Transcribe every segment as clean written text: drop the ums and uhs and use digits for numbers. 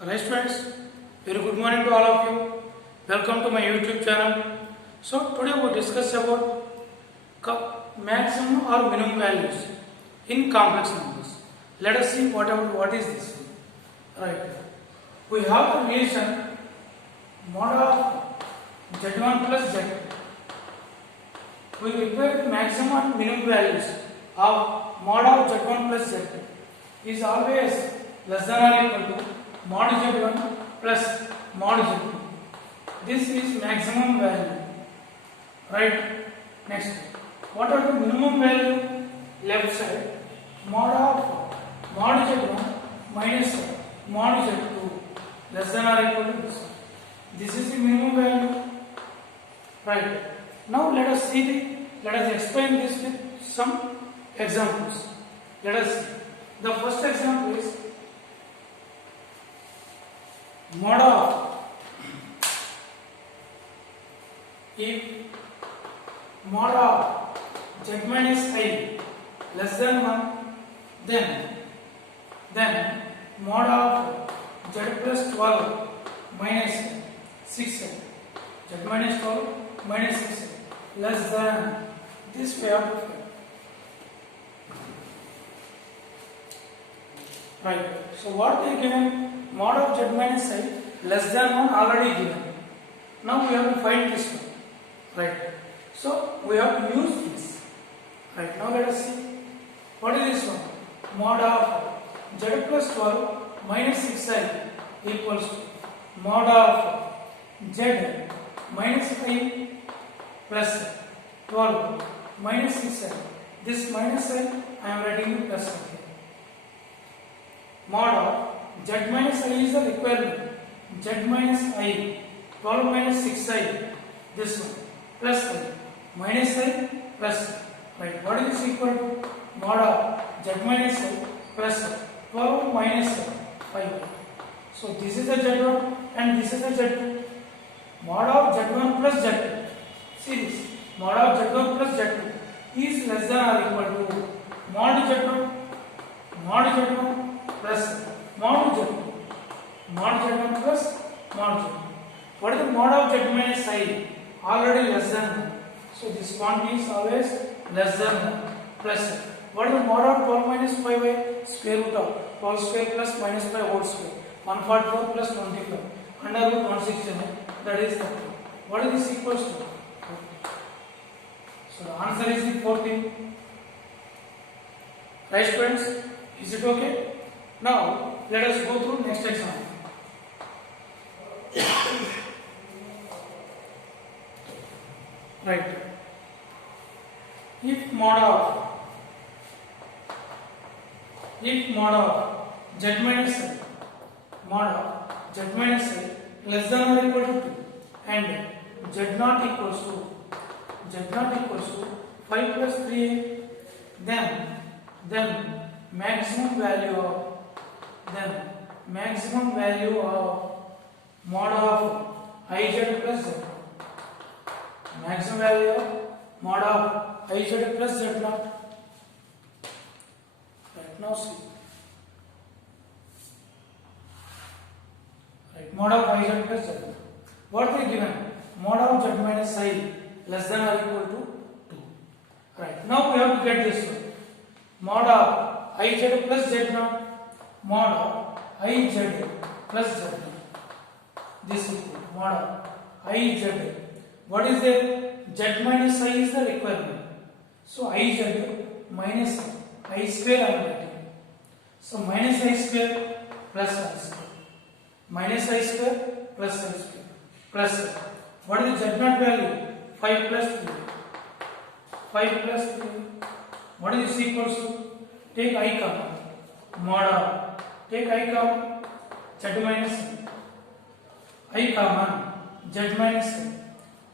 Right friends, very good morning to all of you. Welcome to my YouTube channel. So today we will discuss about maximum or minimum values in complex numbers. Let us see what is this one. Right. We have the relation mod of z1 plus z2. We require the maximum and minimum values of mod of z1 plus z2 is always less than or equal to mod z1 plus mod z2. This is maximum value. Right. Next, what are the minimum value? Left side mod of mod z1 minus mod z2 less than or equal to this. This is the minimum value. Right. Now let us explain this with some examples. Let us see. The first example is mod of, if mod of z minus I less than 1, then mod of z plus 12 minus 6, z minus 12 minus 6 less than this way of. Right. So what they given? Mod of z minus I less than 1 already given. Now we have to find this one. Right. So we have to use this. Right. Now let us see. What is this one? Mod of z plus 12 minus 6i equals to mod of z minus I plus 12 minus 6i. This minus I am writing in plus here. Mod of z minus I is the requirement. Z minus I 12 minus 6i, this one, plus I, minus I, plus I. Right. What is this equal to? Mod of z minus I plus 12 minus 5. So this is the z1 and this is the z2. Mod of z1 plus z2. See this. Mod of z1 plus z2 is less than or equal to mod z1 plus mod z2. Mod z1 plus mod z2. What is the mod of z minus I? Already less than 1. So this quantity is always less than 1. Plus what is the mod of 12 minus 5i? Square root of 12 square plus minus 5 whole square. 144 plus 25. Under root 169. That is 30. What is this equals to? So the answer is the 14. Right friends? Is it okay? Now let us go through next example. Right. If mod of z minus I, mod of z minus I less than or equal to 2 and z not equals to 5 plus 3a, then maximum value of mod of iz plus z. Maximum value of mod of iz plus z naught. Right. Now see. Right. Mod of iz plus z. What they given? Mod of z minus I less than or equal to 2. Right. Now we have to get this one. Mod of iz plus z naught. Mod of iz plus z naught. This is mod of iz. What is there? Z minus I is the requirement. So iz minus I square I am writing. So minus I square plus I square. Minus I square plus I square. Plus what is the Z naught value? 5 plus 3. 5 plus 3. What is this equals to? Take I common. Mod of. Take I common. Z minus I common. Z minus I.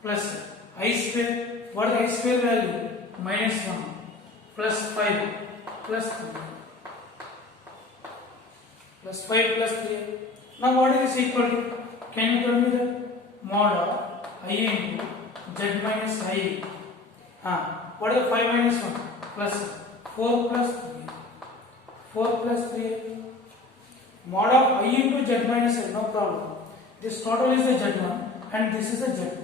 Plus I square. What is I square value? Minus 1 plus 5 plus 3 plus 5 plus 3. Now what is this equal to? Can you tell me that? Mod of I into z minus I. What is 5 minus 1? Plus 4 plus 3. 4 plus 3. Mod of I into z minus I, no problem. This total is the z1 and this is the z2.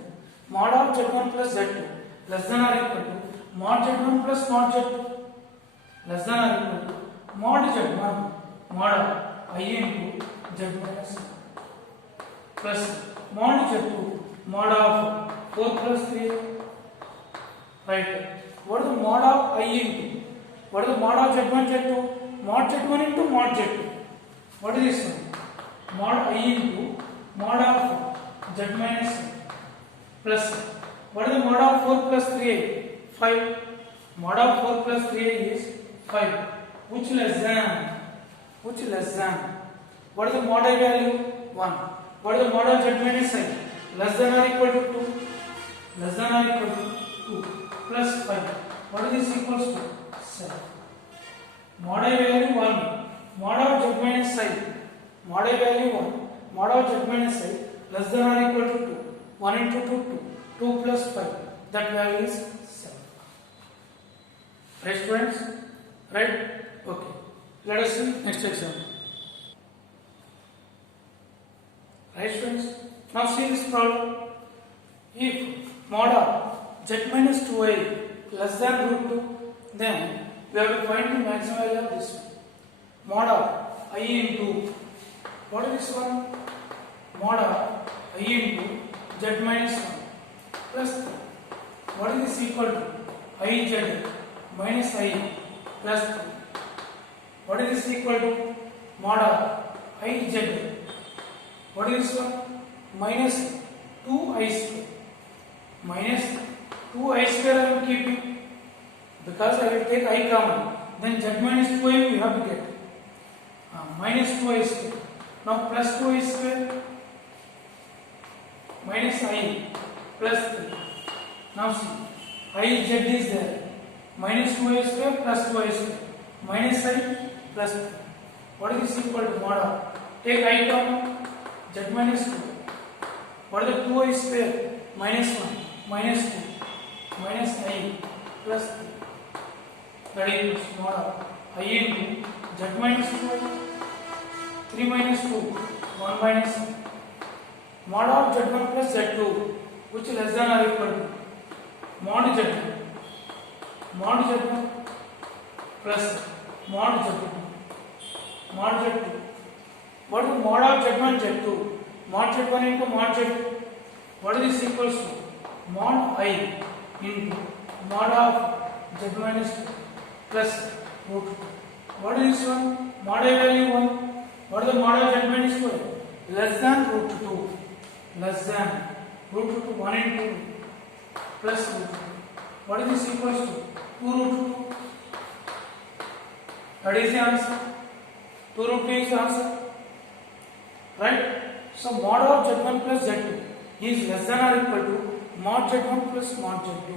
Mod of z1 plus z2 less than or equal to mod z1 plus mod z2 less than or equal to mod z1 mod of I into z minus I plus mod z2 mod of 4 plus 3. Right. What is the mod of I into? What is the mod of z1 z2? Mod z1 into mod z2. What is this one? Mod I into mod of z minus I plus what is the mod of 4 plus 3i? 5. Mod of 4 plus 3i is 5. Which less than? Which less than? What is the mod I value? 1. What is the mod of z minus I? Less than or equal to 2? Less than or equal to 2 plus 5. What is this equals to? 7. Mod I value 1. Mod of z minus I. Mod I value 1. Mod of z minus I less than or equal to 2. 1 into 2, 2. 2 plus 5. That value is 7. Right, students? Right? Okay. Let us see next example. Right, students? Now see this problem. If mod of z minus 2i less than root 2, then we have to find the maximum value of this one. Mod of I into, what is this one? Mod of I into z minus 1 plus, what is this equal to? Iz minus I plus 3. What is this equal to? Mod of Iz, what is this one? Minus 2i square. Minus 2i square I am keeping because I will take I common. Then z minus 2i we have to get. Minus 2i square. Now plus 2i square minus I plus 3. Now see, I z is there. Minus 2i square plus 2i square. Minus I plus 3. What is this equal to? Mod of, take I common, z minus 2. What is the 2i square? Minus 1, minus 2, minus I plus 3. That equals mod of I into z minus 2i. 3 minus 2, 1 minus 1. Mod of z1 plus z2, which is less than or equal to mod z1. Mod z1 plus mod z2. Mod z2. What is the mod of z1 z2? Mod z1 into mod z2. What is this equals to? Mod I into mod of z minus 2 plus root 2. What is this one? Mod I value 1. What is the mod of z minus 2? Less than root 2. Less than root 2, 1 into 2 plus root 2. What is this equals to? 2 root 2. That is the answer. 2 root 2 is the answer. Right? So mod of z1 plus z2 is less than or equal to mod z1 plus mod z2.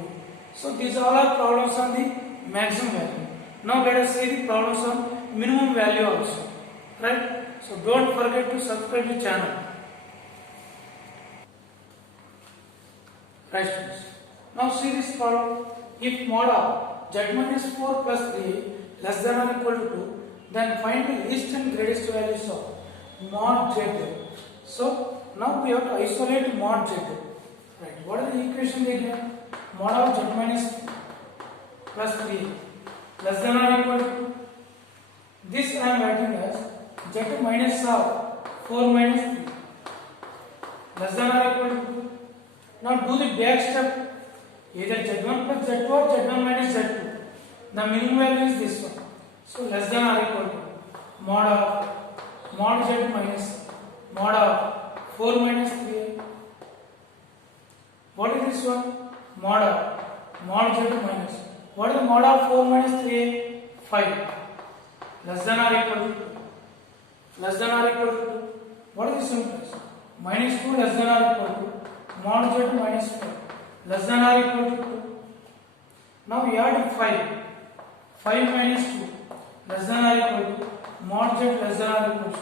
So these all are problems on the maximum value. Now let us see the problems on minimum value also. Right? So don't forget to subscribe the channel. Right, students. Now see this problem. If mod of z minus 4 plus 3 less than or equal to 2, then find the least and greatest values of mod z. So now we have to isolate mod z. Right. What is the equation they give? Mod of z minus plus 3 less than or equal to 2. This I am writing as z minus of 4 minus 3 less than or equal to 2. Now do the back step, either z1 plus z2 or z1 minus z2. The minimum value is this one. So less than or equal to mod z minus mod of 4 minus 3. What is this one? Mod z minus. What is the mod of 4 minus 3? 5. Less than or equal to 2. Less than or equal to 2. What is this simplest? Minus 2 less than or equal to mod z minus 5 less than or equal to 2. Now we add 5. 5 minus 2 less than or equal to mod z less than or equal to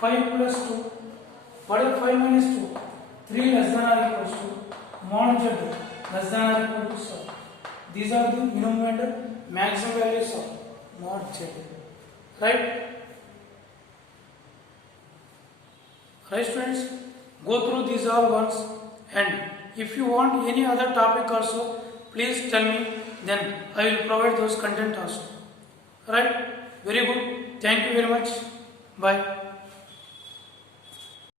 5 plus 2. What is 5 minus 2? 3 less than or equal to mod z less than or equal to 7. These are the minimum and maximum values of mod z. Right? Right students, go through these all ones, and if you want any other topic also, please tell me, then I will provide those content also. Right, very good, thank you very much, bye.